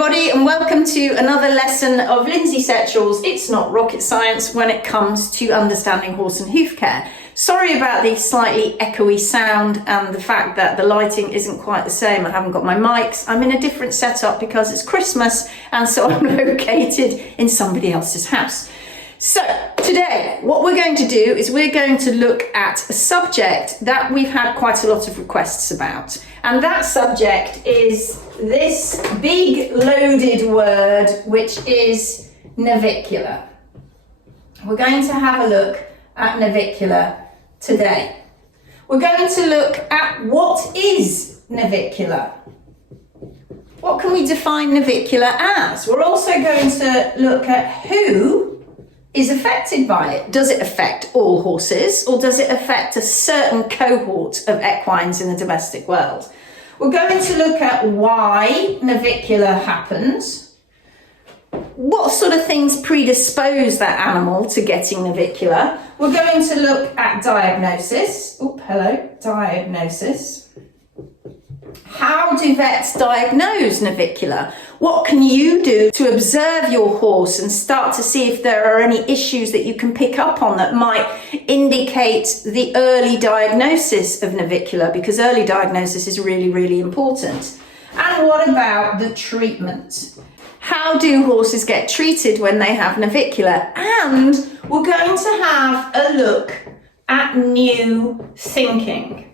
everybody, and welcome to another lesson of Lindsay Setchell's It's Not Rocket Science when it comes to understanding horse and hoof care. Sorry about the slightly echoey sound and the fact that the lighting isn't quite the same. I haven't got my mics. I'm in a different setup because it's Christmas and so I'm located in somebody else's house. So today what we're going to do is we're going to look at a subject that we've had quite a lot of requests about, and that subject is this big loaded word, which is navicular. We're going to have a look at navicular today. We're going to look at what is navicular. What can we define navicular as? We're also going to look at who is affected by it. Does it affect all horses, or does it affect a certain cohort of equines in the domestic world? We're going to look at why navicular happens, what sort of things predispose that animal to getting navicular. We're going to look at diagnosis. Diagnosis. How do vets diagnose navicular? What can you do to observe your horse and start to see if there are any issues that you can pick up on that might indicate the early diagnosis of navicular, because early diagnosis is really, really important. And what about the treatment? How do horses get treated when they have navicular? And we're going to have a look at new thinking.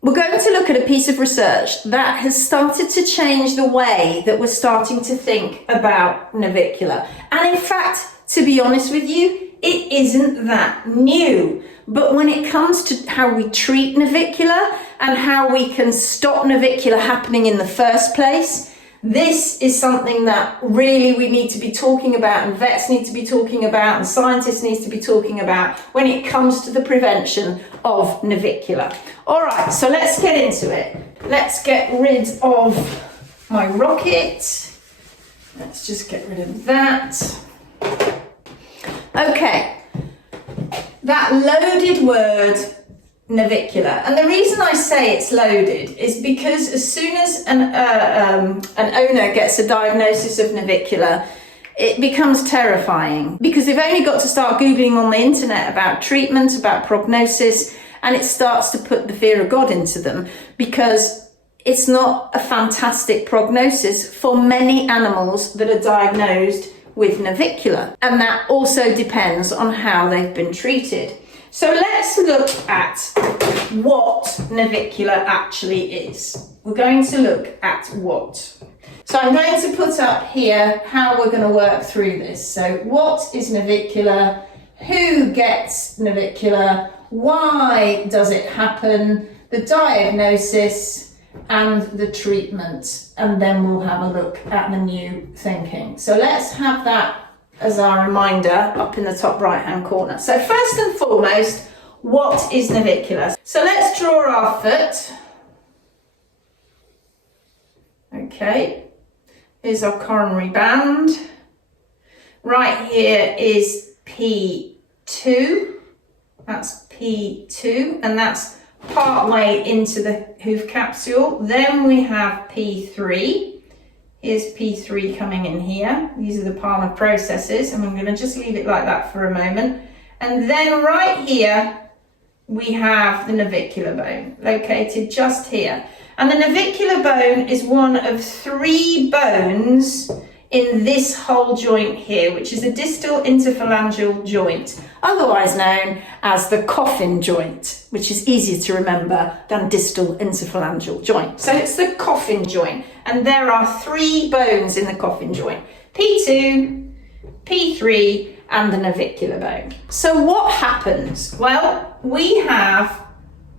We're going to look at a piece of research that has started to change the way that we're starting to think about navicular. And in fact, to be honest with you, it isn't that new. But when it comes to how we treat navicular and how we can stop navicular happening in the first place, this is something that really we need to be talking about, and vets need to be talking about, and scientists need to be talking about when it comes to the prevention of navicular. All right, so let's get into it. Let's get rid of my rocket. Let's just get rid of that. Okay, that loaded word, navicular. And the reason I say it's loaded is because as soon as an owner gets a diagnosis of navicular, it becomes terrifying, because they've only got to start Googling on the internet about treatment, about prognosis, and it starts to put the fear of God into them, because it's not a fantastic prognosis for many animals that are diagnosed with navicular. And that also depends on how they've been treated. So let's look at what navicular actually is. We're going to look at what. So I'm going to put up here how we're going to work through this. So what is navicular? Who gets navicular? Why does it happen? The diagnosis and the treatment. And then we'll have a look at the new thinking. So let's have that as our reminder up in the top right hand corner. So first and foremost, what is navicular? So let's draw our foot. Okay, here's our coronary band. Right here is P2. That's P2, and that's part way into the hoof capsule. Then we have P3. Here's P3 coming in here. These are the palmar processes, and I'm going to just leave it like that for a moment. And then right here, we have the navicular bone, located just here. And the navicular bone is one of three bones in this whole joint here, which is the distal interphalangeal joint, otherwise known as the coffin joint, which is easier to remember than distal interphalangeal joint. So it's the coffin joint, and there are three bones in the coffin joint: P2, P3, and the navicular bone. So what happens? Well, we have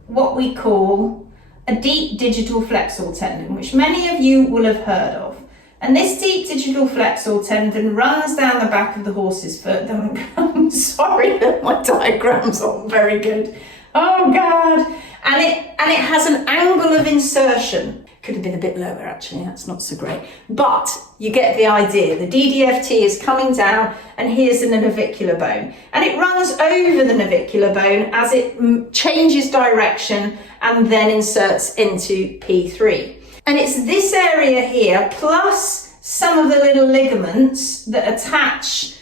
what we call a deep digital flexor tendon, which many of you will have heard of. And this deep digital flexor tendon runs down the back of the horse's foot. I'm sorry that my diagrams aren't very good. Oh God. And it has an angle of insertion. Could have been a bit lower actually, that's not so great. But you get the idea. The DDFT is coming down, and here's the navicular bone. And it runs over the navicular bone as it changes direction and then inserts into P3. And it's this area here, plus some of the little ligaments that attach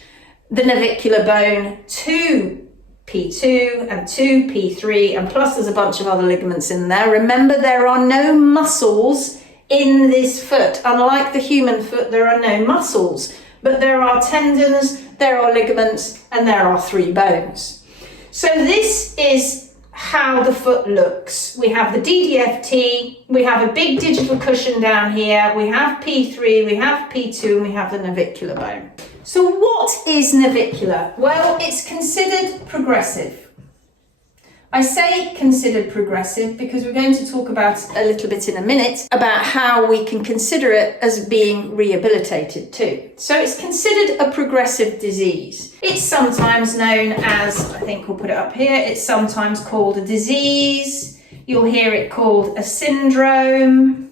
the navicular bone to P2 and to P3, and plus there's a bunch of other ligaments in there. Remember, there are no muscles in this foot. Unlike the human foot, there are no muscles, but there are tendons, there are ligaments, and there are 3 bones. So this is how the foot looks. We have the DDFT, we have a big digital cushion down here, we have P3, we have P2, and we have the navicular bone. So what is navicular? Well, it's considered progressive. I say considered progressive because we're going to talk about a little bit in a minute about how we can consider it as being rehabilitated too. So it's considered a progressive disease. It's sometimes known as, I think we'll put it up here, it's sometimes called a disease. You'll hear it called a syndrome.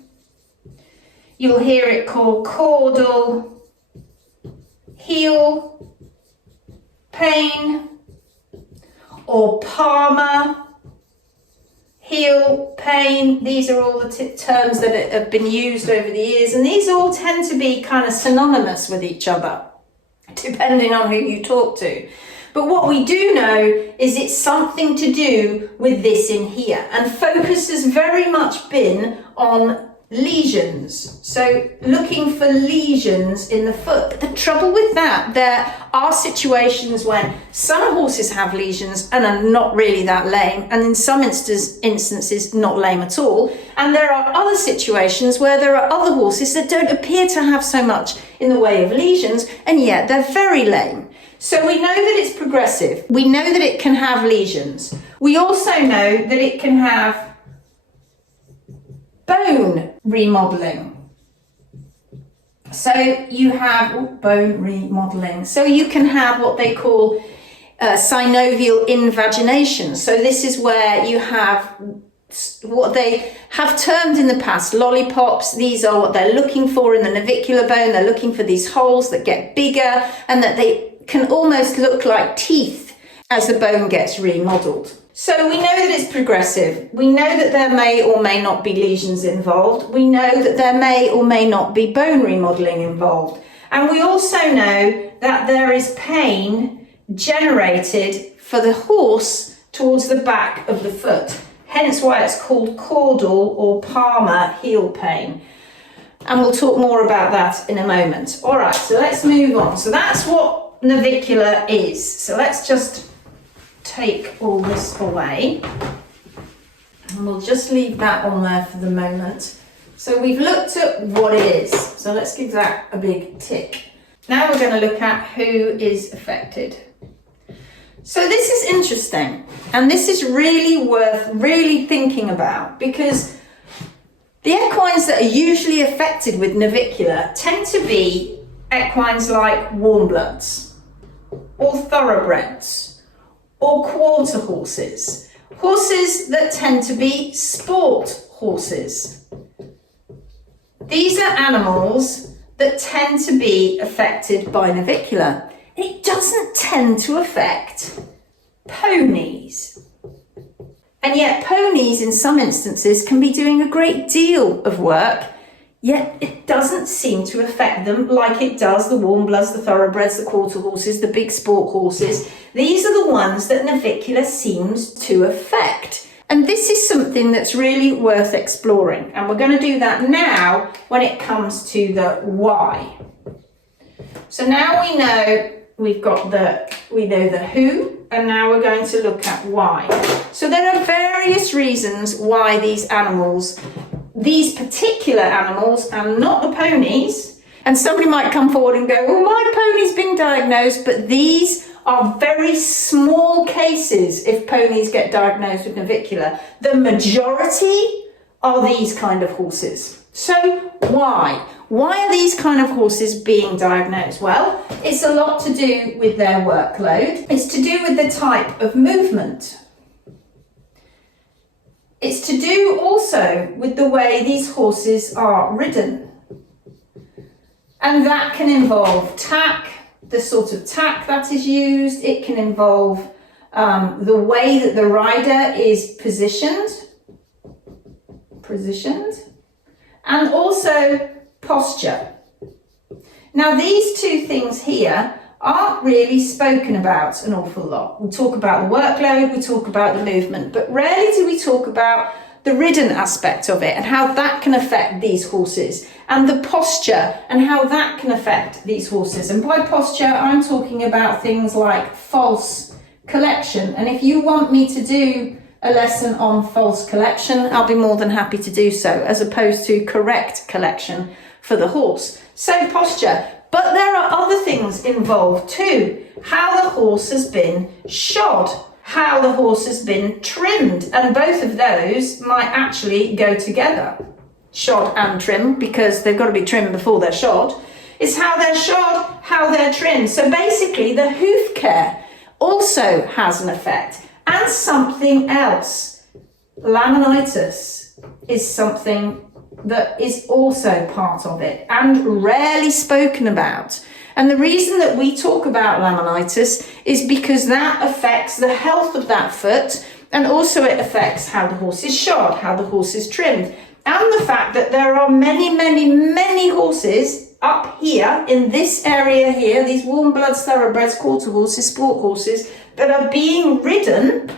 You'll hear it called caudal heel pain, or palmar heel pain. These are all the terms that have been used over the years, and these all tend to be kind of synonymous with each other, depending on who you talk to. But what we do know is it's something to do with this in here, and focus has very much been on lesions. So looking for lesions in the foot. But the trouble with that, there are situations when some horses have lesions and are not really that lame, and in some instances not lame at all. And there are other situations where there are other horses that don't appear to have so much in the way of lesions, and yet they're very lame. So we know that it's progressive. We know that it can have lesions. We also know that it can have bone remodeling. So you have bone remodeling. So you can have what they call synovial invagination. So this is where you have what they have termed in the past lollipops. These are what they're looking for in the navicular bone. They're looking for these holes that get bigger and that they can almost look like teeth as the bone gets remodeled. So we know that it's progressive. We know that there may or may not be lesions involved. We know that there may or may not be bone remodeling involved. And we also know that there is pain generated for the horse towards the back of the foot. Hence why it's called caudal or palmar heel pain. And we'll talk more about that in a moment. All right, so let's move on. So that's what navicular is. So let's just take all this away, and we'll just leave that on there for the moment. So we've looked at what it is, so let's give that a big tick. Now we're going to look at who is affected. So this is interesting, and this is really worth really thinking about, because the equines that are usually affected with navicular tend to be equines like warm bloods or thoroughbreds or quarter horses, horses that tend to be sport horses. These are animals that tend to be affected by navicular. It doesn't tend to affect ponies. And yet ponies in some instances can be doing a great deal of work, yet it doesn't seem to affect them like it does the warm bloods, the thoroughbreds, the quarter horses, the big sport horses. These are the ones that navicular seems to affect. And this is something that's really worth exploring. And we're going to do that now when it comes to the why. So now we know we know the who, and now we're going to look at why. So there are various reasons why these particular animals, and not the ponies, and somebody might come forward and go, well, my pony's been diagnosed, but these are very small cases if ponies get diagnosed with navicular. The majority are these kind of horses. So why? Why are these kind of horses being diagnosed? Well, it's a lot to do with their workload. It's to do with the type of movement. It's to do also with the way these horses are ridden. And that can involve tack, the sort of tack that is used. It can involve the way that the rider is positioned. and also posture. Now, these two things here aren't really spoken about an awful lot. We talk about the workload, we talk about the movement, but rarely do we talk about the ridden aspect of it and how that can affect these horses, and the posture and how that can affect these horses. And by posture, I'm talking about things like false collection. And if you want me to do a lesson on false collection, I'll be more than happy to do so, as opposed to correct collection for the horse. So posture. But there are other things involved too. How the horse has been shod, how the horse has been trimmed, and both of those might actually go together. Shod and trimmed, because they've got to be trimmed before they're shod. It's how they're shod, how they're trimmed. So basically the hoof care also has an effect. And something else. Laminitis is something that is also part of it and rarely spoken about. And the reason that we talk about laminitis is because that affects the health of that foot, and also it affects how the horse is shod, how the horse is trimmed, and the fact that there are many horses up here in this area here, these warm bloods, thoroughbreds, quarter horses, sport horses, that are being ridden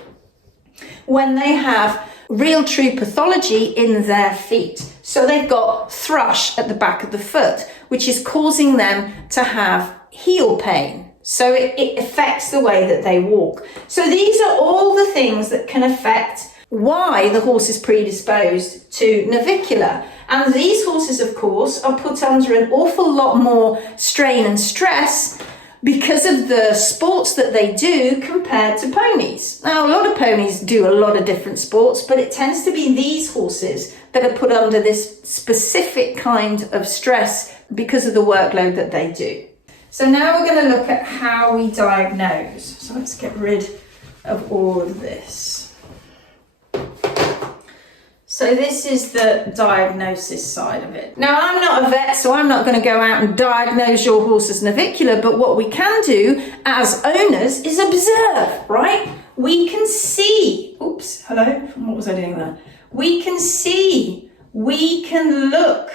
when they have real true pathology in their feet. So they've got thrush at the back of the foot, which is causing them to have heel pain. So it affects the way that they walk. So these are all the things that can affect why the horse is predisposed to navicular. And these horses, of course, are put under an awful lot more strain and stress because of the sports that they do compared to ponies. Now, a lot of ponies do a lot of different sports, but it tends to be these horses that are put under this specific kind of stress because of the workload that they do. So now we're going to look at how we diagnose. So let's get rid of all of this. So this is the diagnosis side of it. Now, I'm not a vet, so I'm not going to go out and diagnose your horse's navicular, but what we can do as owners is observe, right? We can see, oops, hello, what was I doing there? We can see, we can look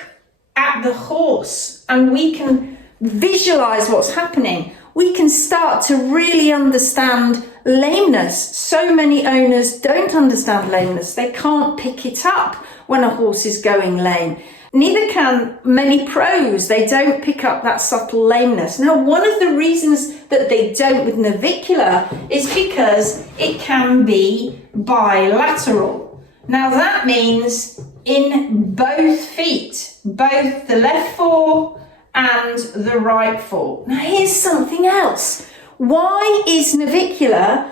at the horse, and we can visualize what's happening. We can start to really understand lameness. So many owners don't understand lameness. They can't pick it up when a horse is going lame. Neither can many pros. They don't pick up that subtle lameness. Now, one of the reasons that they don't with navicular is because it can be bilateral. Now, that means in both feet, both the left fore and the right fore. Now, here's something else. Why is navicular,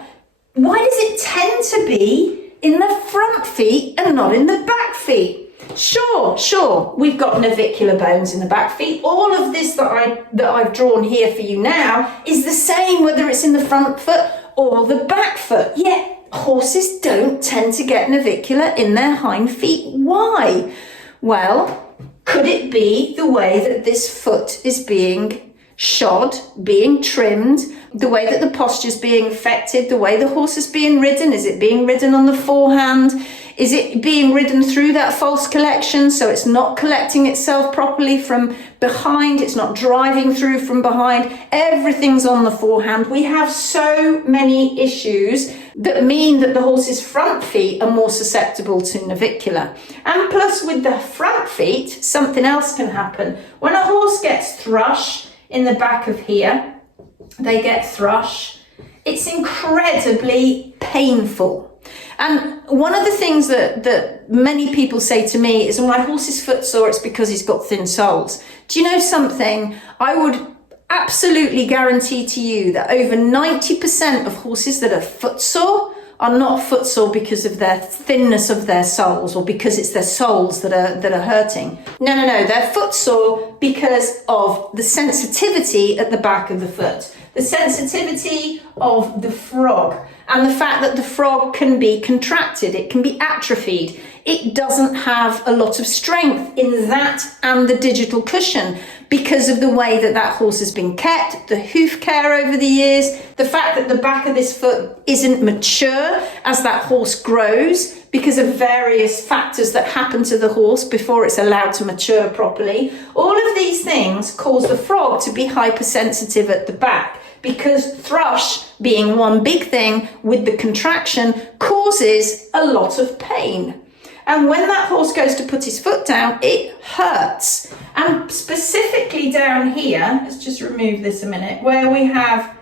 why does it tend to be in the front feet and not in the back feet? Sure, we've got navicular bones in the back feet. All of this that I've drawn here for you now is the same whether it's in the front foot or the back foot. Yet horses don't tend to get navicular in their hind feet. Why? Well, could it be the way that this foot is being shod, being trimmed, the way that the posture is being affected, the way the horse is being ridden? Is it being ridden on the forehand? Is it being ridden through that false collection, so it's not collecting itself properly from behind, it's not driving through from behind, everything's on the forehand? We have so many issues that mean that the horse's front feet are more susceptible to navicular. And plus, with the front feet, something else can happen. When a horse gets thrush in the back of here, they get thrush, it's incredibly painful. And one of the things that many people say to me is, when my horse is footsore, it's because he's got thin soles. Do you know something? I would absolutely guarantee to you that over 90% of horses that are footsore are not footsore because of their thinness of their soles or because it's their soles that are hurting. No, they're footsore because of the sensitivity at the back of the foot, the sensitivity of the frog, and the fact that the frog can be contracted, it can be atrophied. It doesn't have a lot of strength in that and the digital cushion because of the way that that horse has been kept, the hoof care over the years, the fact that the back of this foot isn't mature as that horse grows, because of various factors that happen to the horse before it's allowed to mature properly. All of these things cause the frog to be hypersensitive at the back, because thrush, being one big thing with the contraction, causes a lot of pain. And when that horse goes to put his foot down, it hurts. And specifically down here, let's just remove this a minute, where we have,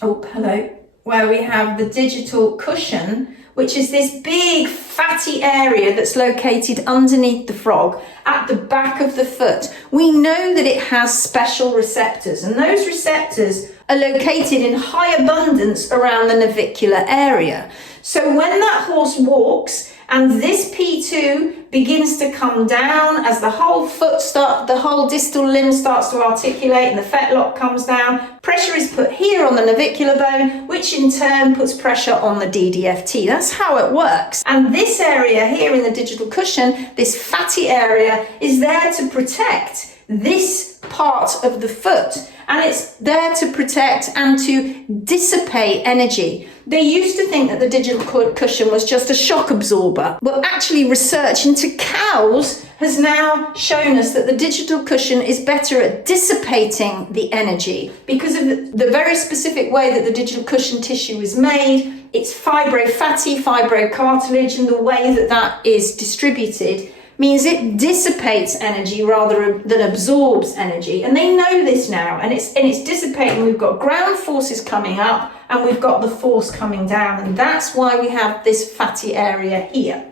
where we have the digital cushion, which is this big fatty area that's located underneath the frog at the back of the foot. We know that it has special receptors, and those receptors are located in high abundance around the navicular area. So when that horse walks and this P2 begins to come down as the whole the whole distal limb starts to articulate and the fetlock comes down, pressure is put here on the navicular bone, which in turn puts pressure on the DDFT. That's how it works. And this area here in the digital cushion, this fatty area, is there to protect this part of the foot. And it's there to protect and to dissipate energy. They used to think that the digital cushion was just a shock absorber. Well, actually, research into cows has now shown us that the digital cushion is better at dissipating the energy because of the very specific way that the digital cushion tissue is made. It's fibrofatty, fibrocartilage, and the way that that is distributed means it dissipates energy rather than absorbs energy. And they know this now, and it's dissipating. We've got ground forces coming up and we've got the force coming down, and that's why we have this fatty area here.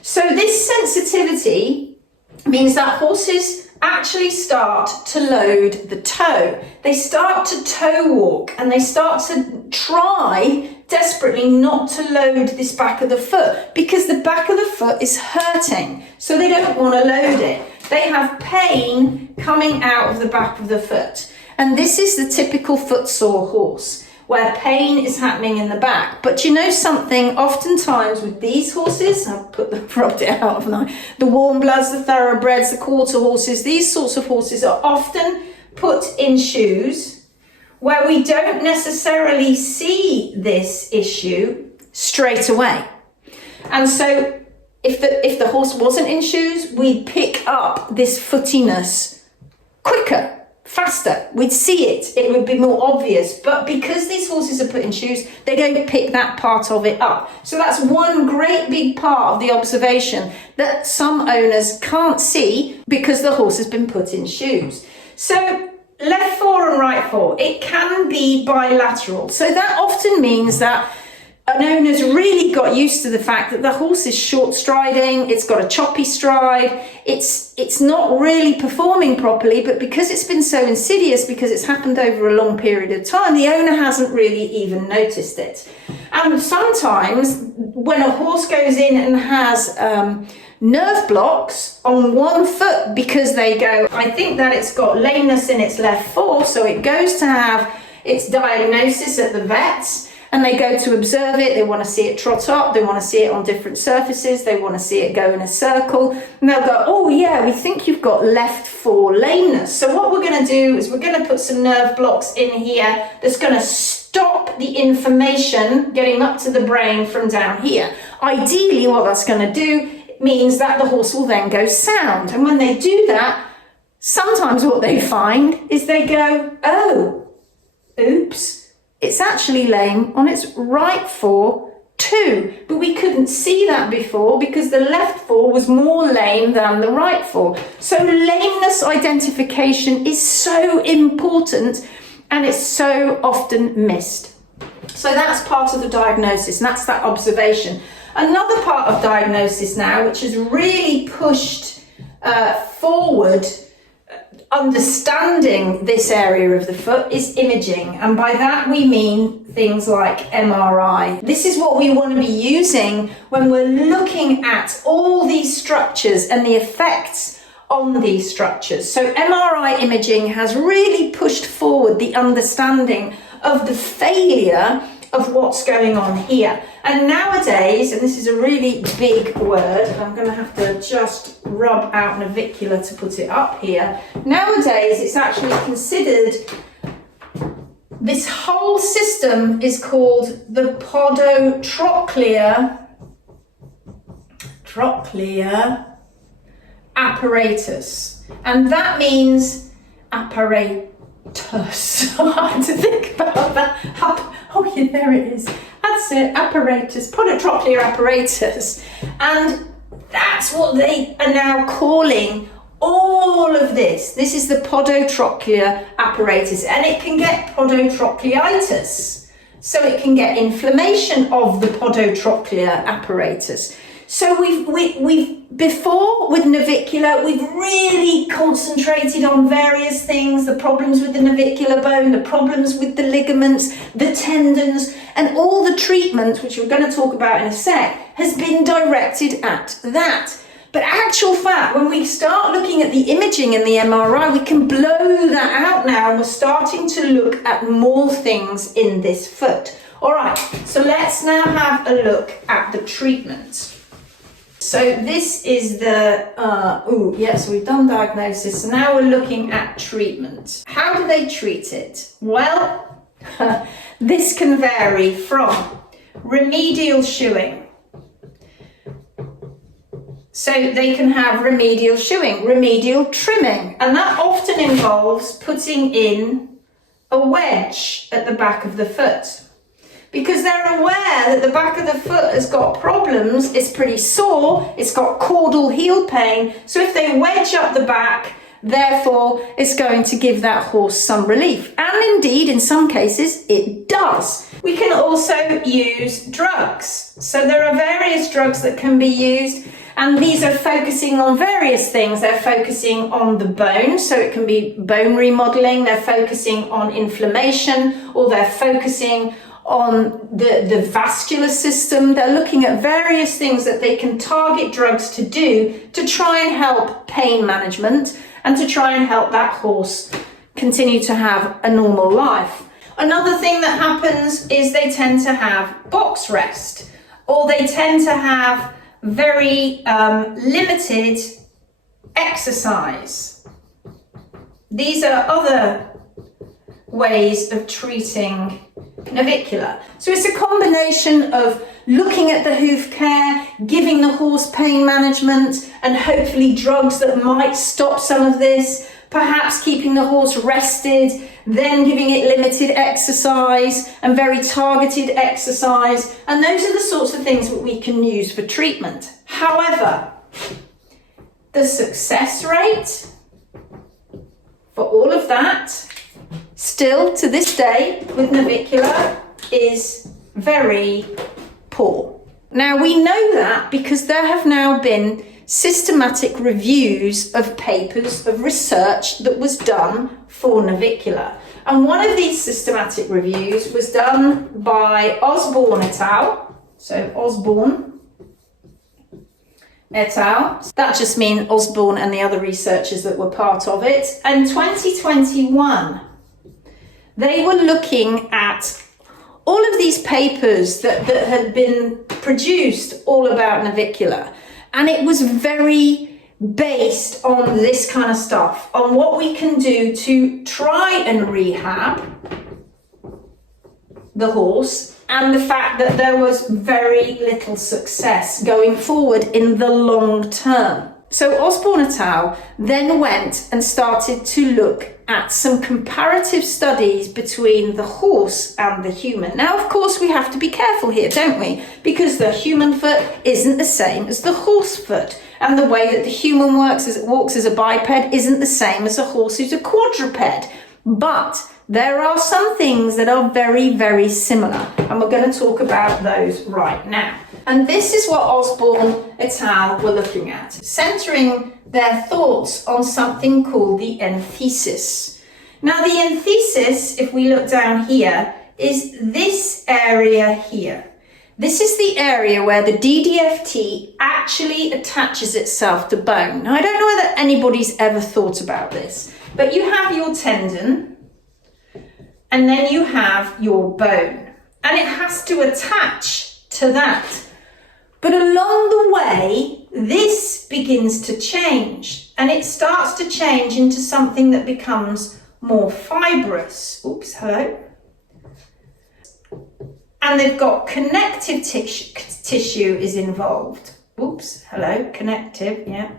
So this sensitivity means that horses actually start to load the toe. They start to toe walk, and they start to try desperately not to load this back of the foot because the back of the foot is hurting, so they don't want to load it. They have pain coming out of the back of the foot, and this is the typical footsore horse where pain is happening in the back. But you know something, oftentimes with these horses, I've rubbed it out, haven't I? The warm bloods, the thoroughbreds, the quarter horses, these sorts of horses are often put in shoes where we don't necessarily see this issue straight away. And so if the horse wasn't in shoes, we'd pick up this footiness quicker, faster. We'd see it. It would be more obvious. But because these horses are put in shoes, they don't pick that part of it up. So that's one great big part of the observation that some owners can't see because the horse has been put in shoes. So left fore and right fore, it can be bilateral. So that often means that an owner's really got used to the fact that the horse is short striding, it's got a choppy stride, it's not really performing properly, but because it's been so insidious, because it's happened over a long period of time, the owner hasn't really even noticed it. And sometimes when a horse goes in and has nerve blocks on one foot because they go, I think that it's got lameness in its left fore, so it goes to have its diagnosis at the vets, and they go to observe it. They want to see it trot up, they want to see it on different surfaces, they want to see it go in a circle, and they'll go, oh yeah, we think you've got left fore lameness. So what we're going to do is we're going to put some nerve blocks in here that's going to stop the information getting up to the brain from down here. Ideally, what that's going to do means that the horse will then go sound. And when they do that, sometimes what they find is they go, oh, oops, it's actually lame on its right fore too. But we couldn't see that before because the left fore was more lame than the right fore. So lameness identification is so important, and it's so often missed. So that's part of the diagnosis, and that's that observation. Another part of diagnosis now, which has really pushed forward understanding this area of the foot, is imaging. And by that we mean things like MRI. This is what we want to be using when we're looking at all these structures and the effects on these structures. So MRI imaging has really pushed forward the understanding of the failure of what's going on here. And nowadays, and this is a really big word, and I'm going to have to just rub out navicular to put it up here. Nowadays, it's actually considered, this whole system is called the podotroclear trochlear apparatus. And that means apparatus. I had to think about that. Oh yeah, there it is. That's it, apparatus, podotrochlear apparatus. And that's what they are now calling all of this. This is the podotrochlear apparatus, and it can get podotrochleitis. So it can get inflammation of the podotrochlear apparatus. So we've before with navicular, we've really concentrated on various things, the problems with the navicular bone, the problems with the ligaments, the tendons, and all the treatment, which we're going to talk about in a sec, has been directed at that. But actual fact, when we start looking at the imaging and the MRI, we can blow that out now, and we're starting to look at more things in this foot. All right, so let's now have a look at the treatment. So this is the, so we've done diagnosis, so now we're looking at treatment. How do they treat it? Well, this can vary from remedial shoeing. So they can have remedial shoeing, remedial trimming, and that often involves putting in a wedge at the back of the foot. Because they're aware that the back of the foot has got problems, it's pretty sore, it's got caudal heel pain, so if they wedge up the back, therefore it's going to give that horse some relief. And indeed, in some cases, it does. We can also use drugs. So there are various drugs that can be used, and these are focusing on various things. They're focusing on the bone, so it can be bone remodeling, they're focusing on inflammation, or they're focusing on the vascular system. They're looking at various things that they can target drugs to do to try and help pain management and to try and help that horse continue to have a normal life. Another thing that happens is they tend to have box rest, or they tend to have very limited exercise. These are other ways of treating navicular. So it's a combination of looking at the hoof care, giving the horse pain management, and hopefully drugs that might stop some of this, perhaps keeping the horse rested, then giving it limited exercise and very targeted exercise. And those are the sorts of things that we can use for treatment. However, the success rate for all of that, still to this day with navicular, is very poor. Now we know that because there have now been systematic reviews of papers of research that was done for navicular. And one of these systematic reviews was done by Osborne et al. So Osborne et al. That just means Osborne and the other researchers that were part of it. And 2021, they were looking at all of these papers that had been produced all about navicular. And it was very based on this kind of stuff, on what we can do to try and rehab the horse, and the fact that there was very little success going forward in the long term. So Osborne et al. Then went and started to look at some comparative studies between the horse and the human. Now, of course, we have to be careful here, don't we? Because the human foot isn't the same as the horse foot. And the way that the human walks as a biped isn't the same as a horse who's a quadruped. But there are some things that are very, very similar. And we're going to talk about those right now. And this is what Osborne et al. Were looking at, centering their thoughts on something called the enthesis. Now, the enthesis, if we look down here, is this area here. This is the area where the DDFT actually attaches itself to bone. Now, I don't know whether anybody's ever thought about this, but you have your tendon, and then you have your bone, and it has to attach to that. But along the way, this begins to change, and it starts to change into something that becomes more fibrous. Oops, hello. And they've got connective tissue is involved. oops, hello, connective, yeah,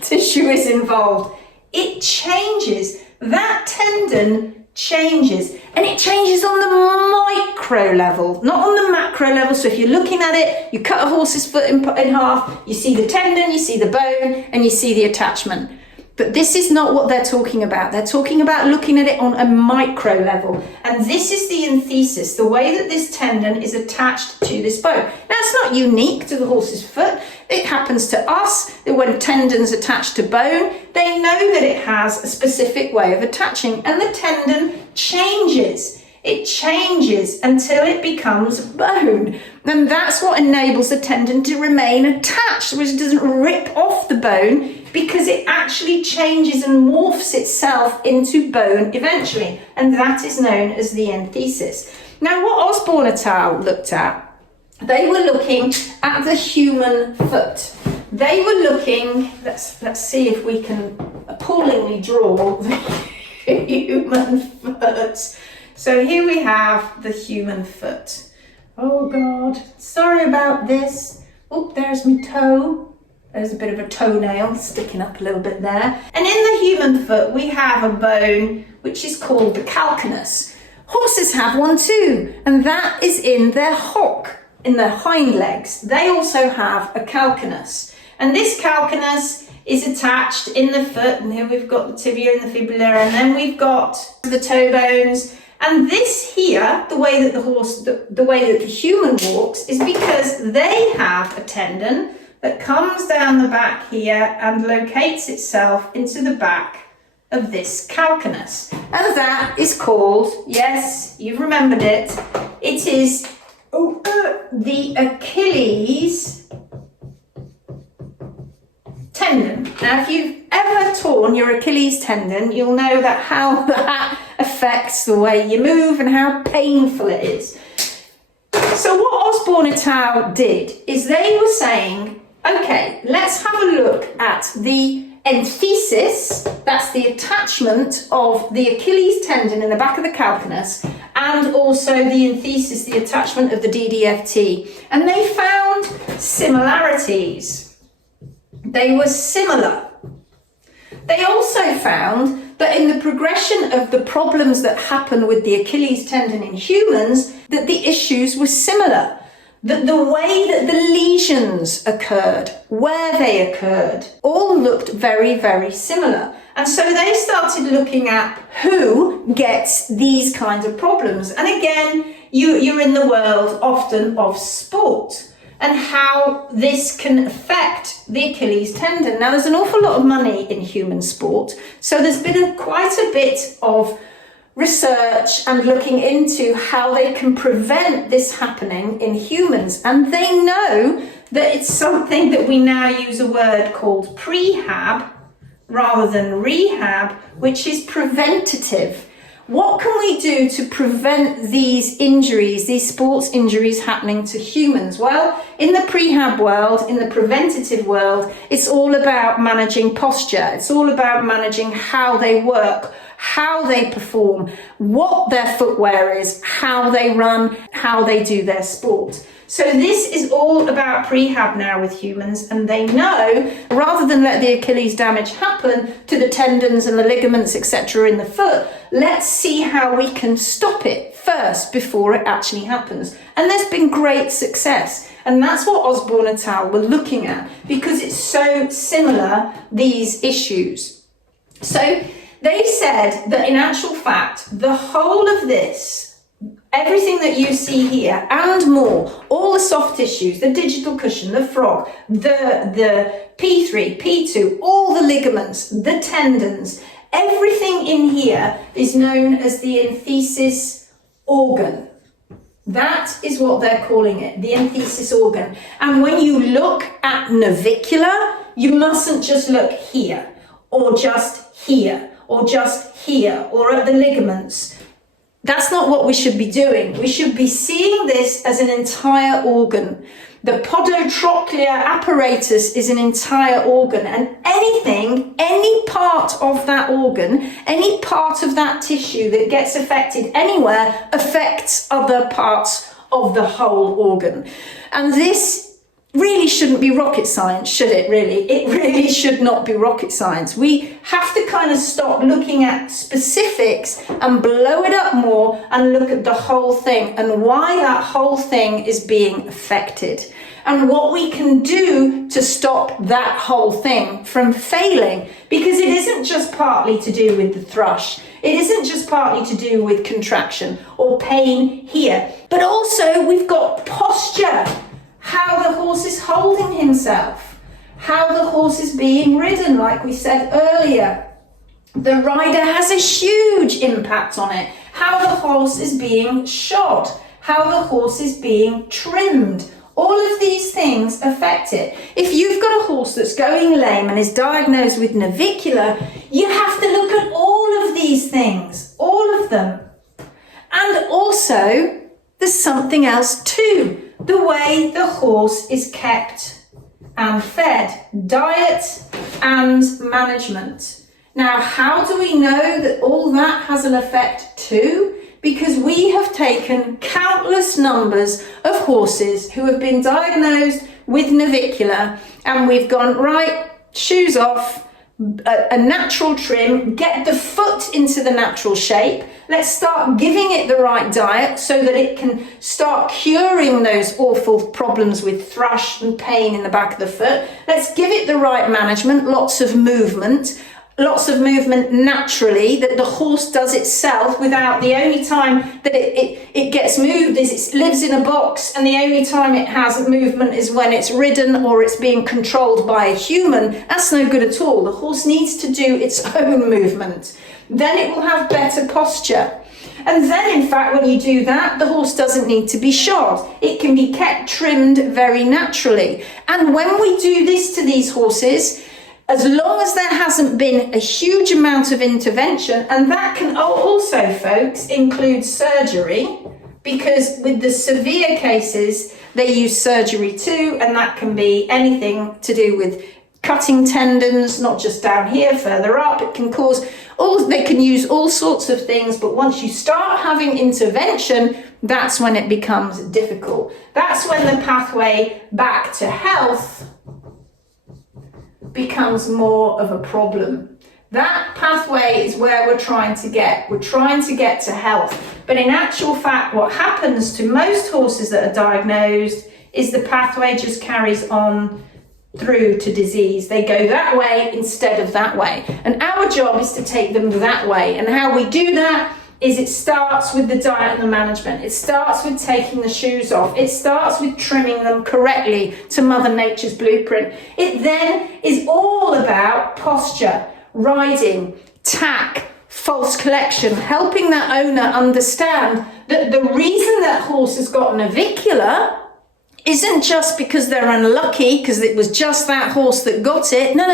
tissue is involved, it changes. That tendon changes, and it changes on the micro level, not on the macro level. So if you're looking at it, you cut a horse's foot in half, you see the tendon, you see the bone, and you see the attachment. But this is not what they're talking about. They're talking about looking at it on a micro level. And this is the enthesis, the way that this tendon is attached to this bone. Now, it's not unique to the horse's foot. It happens to us that when tendons attach to bone, they know that it has a specific way of attaching, and the tendon changes. It changes until it becomes bone. And that's what enables the tendon to remain attached, which doesn't rip off the bone, because it actually changes and morphs itself into bone eventually. And that is known as the enthesis. Now, what Osborne et al. Looked at, they were looking at the human foot. They were looking, let's see if we can appallingly draw the human foot. So here we have the human foot. Oh God, sorry about this. Oh, there's my toe. There's a bit of a toenail sticking up a little bit there. And in the human foot, we have a bone which is called the calcaneus. Horses have one too, and that is in their hock, in their hind legs. They also have a calcaneus. And this calcaneus is attached in the foot, and here we've got the tibia and the fibula, and then we've got the toe bones. And this here, the way that the way that the human walks, is because they have a tendon that comes down the back here and locates itself into the back of this calcaneus. And that is called, yes, you've remembered it, it is the Achilles tendon. Now, if you've ever torn your Achilles tendon, you'll know that how that affects the way you move and how painful it is. So what Osborne et al. Did is they were saying, okay, let's have a look at the enthesis, that's the attachment of the Achilles tendon in the back of the calcaneus, and also the enthesis, the attachment of the DDFT. And they found similarities. They were similar. They also found that in the progression of the problems that happen with the Achilles tendon in humans, that the issues were similar. That the way that the lesions occurred, where they occurred, all looked very, very similar. And so they started looking at who gets these kinds of problems. And again, you're in the world often of sport and how this can affect the Achilles tendon. Now, there's an awful lot of money in human sport, so there's been quite a bit of research and looking into how they can prevent this happening in humans. And they know that it's something that we now use a word called prehab rather than rehab, which is preventative. What can we do to prevent these injuries, these sports injuries happening to humans? Well, in the prehab world, in the preventative world, it's all about managing posture. It's all about managing how they work, how they perform, what their footwear is, how they run, how they do their sport. So this is all about prehab now with humans, and they know rather than let the Achilles damage happen to the tendons and the ligaments, etc. in the foot, let's see how we can stop it first before it actually happens. And there's been great success. And that's what Osborne et al. Were looking at, because it's so similar, these issues. So they said that in actual fact, the whole of this, everything that you see here and more, all the soft tissues, the digital cushion, the frog, the P3, P2, all the ligaments, the tendons, everything in here is known as the enthesis organ. That is what they're calling it, the enthesis organ. And when you look at navicular, you mustn't just look here, or just here, or just here, or at the ligaments. That's not what we should be doing. We should be seeing this as an entire organ. The podotrochlear apparatus is an entire organ, and anything, any part of that organ, any part of that tissue that gets affected anywhere affects other parts of the whole organ. And this really shouldn't be rocket science, should it really? It really should not be rocket science. We have to kind of stop looking at specifics and blow it up more and look at the whole thing and why that whole thing is being affected and what we can do to stop that whole thing from failing. Because it isn't just partly to do with the thrush. It isn't just partly to do with contraction or pain here, but also we've got posture. How the horse is holding himself, how the horse is being ridden, like we said earlier. The rider has a huge impact on it. How the horse is being shod, how the horse is being trimmed. All of these things affect it. If you've got a horse that's going lame and is diagnosed with navicular, you have to look at all of these things, all of them. And also, there's something else too. The way the horse is kept and fed, diet and management. Now, how do we know that all that has an effect too? Because we have taken countless numbers of horses who have been diagnosed with navicular and we've gone, right, shoes off, a natural trim, get the foot into the natural shape. Let's start giving it the right diet so that it can start curing those awful problems with thrush and pain in the back of the foot. Let's give it the right management, lots of movement naturally, that the horse does itself without, the only time that it gets moved is it lives in a box, and the only time it has movement is when it's ridden or it's being controlled by a human. That's no good at all. The horse needs to do its own movement. Then it will have better posture. And then, in fact, when you do that, the horse doesn't need to be shod. It can be kept trimmed very naturally. And when we do this to these horses, as long as there hasn't been a huge amount of intervention, and that can also, folks, include surgery, because with the severe cases, they use surgery too, and that can be anything to do with cutting tendons, not just down here, further up. It can cause they can use all sorts of things, but once you start having intervention, that's when it becomes difficult. That's when the pathway back to health becomes more of a problem. That pathway is where we're trying to get. We're trying to get to health. But in actual fact, what happens to most horses that are diagnosed is the pathway just carries on through to disease. They go that way instead of that way. And our job is to take them that way. And how we do that is it starts with the diet and the management. It starts with taking the shoes off. It starts with trimming them correctly to Mother Nature's blueprint. It then is all about posture, riding, tack, false collection, helping that owner understand that the reason that horse has got navicular isn't just because they're unlucky, because it was just that horse that got it. No.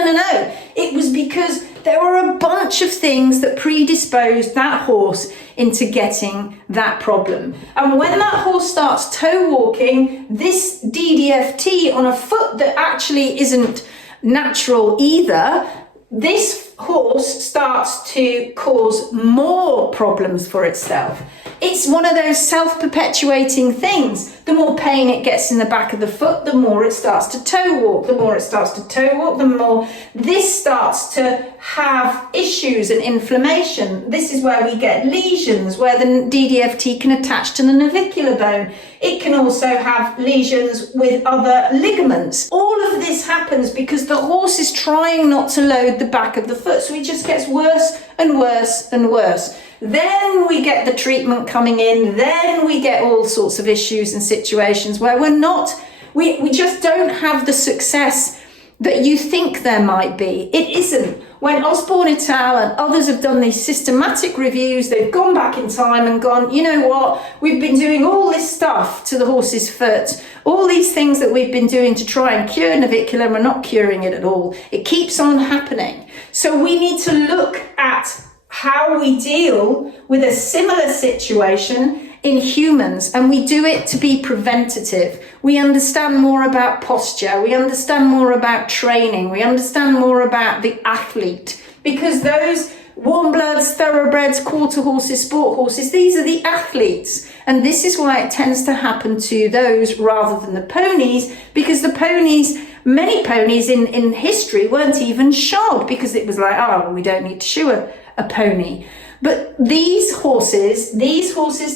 It was because there were a bunch of things that predisposed that horse into getting that problem. And when that horse starts toe walking, this DDFT on a foot that actually isn't natural either, this horse starts to cause more problems for itself. It's one of those self-perpetuating things. The more pain it gets in the back of the foot, the more it starts to toe walk. The more it starts to toe walk, the more this starts to have issues and inflammation. This is where we get lesions, where the DDFT can attach to the navicular bone. It can also have lesions with other ligaments. All of this happens because the horse is trying not to load the back of the foot, so it just gets worse and worse and worse. Then we get the treatment coming in, then we get all sorts of issues and situations where we just don't have the success that you think there might be. It isn't. When Osborne et al. And others have done these systematic reviews, they've gone back in time and gone, you know what, we've been doing all this stuff to the horse's foot, all these things that we've been doing to try and cure navicular, and we're not curing it at all. It keeps on happening. So we need to look at how we deal with a similar situation in humans, and we do it to be preventative. We understand more about posture, we understand more about training, we understand more about the athlete, because those Warm bloods, thoroughbreds, quarter horses, sport horses, these are the athletes. And this is why it tends to happen to those rather than the ponies, because the ponies, many ponies in history weren't even shod because it was like, oh, well, we don't need to shoe a pony. But these horses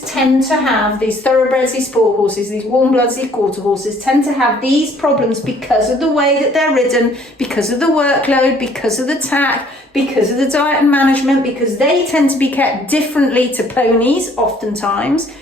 tend to have, these thoroughbreds, these sport horses, these warm bloods, these quarter horses tend to have these problems because of the way that they're ridden, because of the workload, because of the tack, because of the diet and management, because they tend to be kept differently to ponies oftentimes.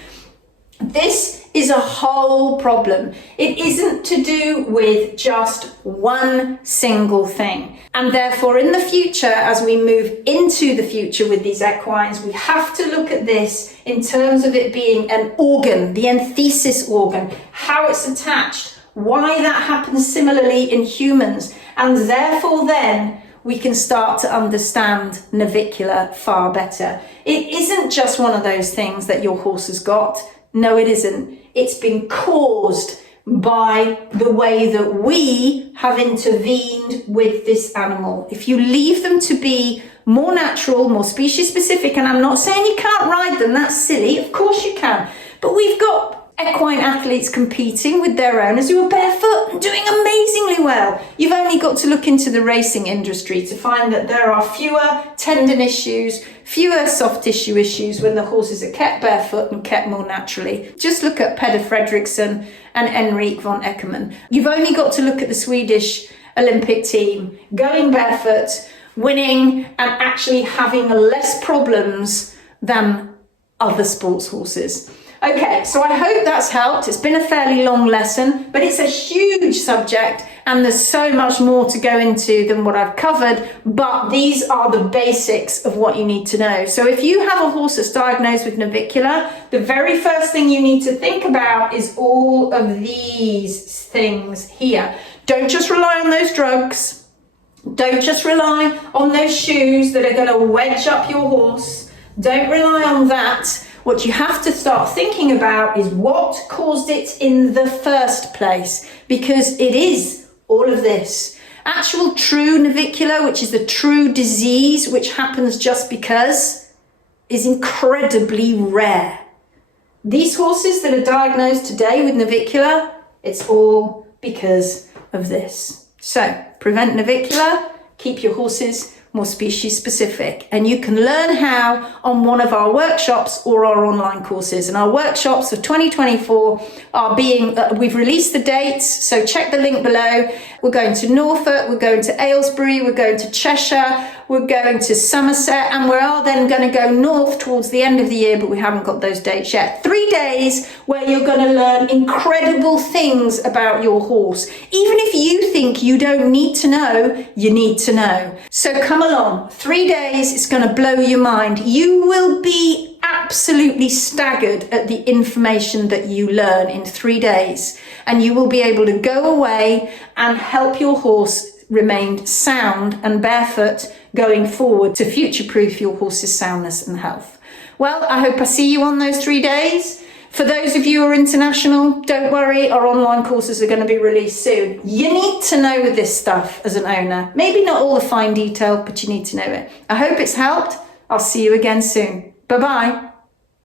This is a whole problem. It isn't to do with just one single thing. And therefore, in the future, as we move into the future with these equines, we have to look at this in terms of it being an organ, the enthesis organ, how it's attached, why that happens similarly in humans. And therefore, then, we can start to understand navicular far better. It isn't just one of those things that your horse has got. No, it isn't. It's been caused by the way that we have intervened with this animal. If you leave them to be more natural, more species specific, and I'm not saying you can't ride them, that's silly, of course you can, but we've got equine athletes competing with their owners who are barefoot and doing amazingly well. You've only got to look into the racing industry to find that there are fewer tendon issues, fewer soft tissue issues when the horses are kept barefoot and kept more naturally. Just look at Peder Fredriksson and Henrik von Eckermann. You've only got to look at the Swedish Olympic team going barefoot, winning, and actually having less problems than other sports horses. Okay, so I hope that's helped. It's been a fairly long lesson, but it's a huge subject and there's so much more to go into than what I've covered, but these are the basics of what you need to know. So if you have a horse that's diagnosed with navicular, the very first thing you need to think about is all of these things here. Don't just rely on those drugs. Don't just rely on those shoes that are going to wedge up your horse. Don't rely on that. What you have to start thinking about is what caused it in the first place, because it is all of this. Actual true navicular, which is the true disease which happens just because, is incredibly rare. These horses that are diagnosed today with navicular, it's all because of this. So, prevent navicular, keep your horses more species specific, and you can learn how on one of our workshops or our online courses. And our workshops of 2024 are being, we've released the dates, so check the link below. We're going to Norfolk, we're going to Aylesbury, we're going to Cheshire, we're going to Somerset, and we are then going to go north towards the end of the year, but we haven't got those dates yet. 3 days where you're going to learn incredible things about your horse. Even if you think you don't need to know, you need to know. So come along. 3 days, it's going to blow your mind. You will be absolutely staggered at the information that you learn in 3 days, and you will be able to go away and help your horse remain sound and barefoot going forward to future-proof your horse's soundness and health. Well, I hope I see you on those 3 days. For those of you who are international, don't worry, our online courses are going to be released soon. You need to know this stuff as an owner. Maybe not all the fine detail, but you need to know it. I hope it's helped. I'll see you again soon. Bye-bye.